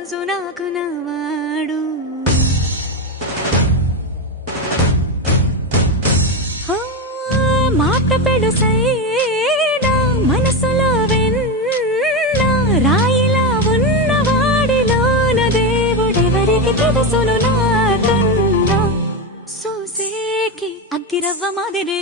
రోజు నాకు నవాడు మాట పెడుసైనా మనసులో వెన్న రాయిలా ఉన్నవాడిలోన దేవుడెవరికి తెలుసును నాకన్నా సూసేకి అగ్గిరవ్వ మాదిరి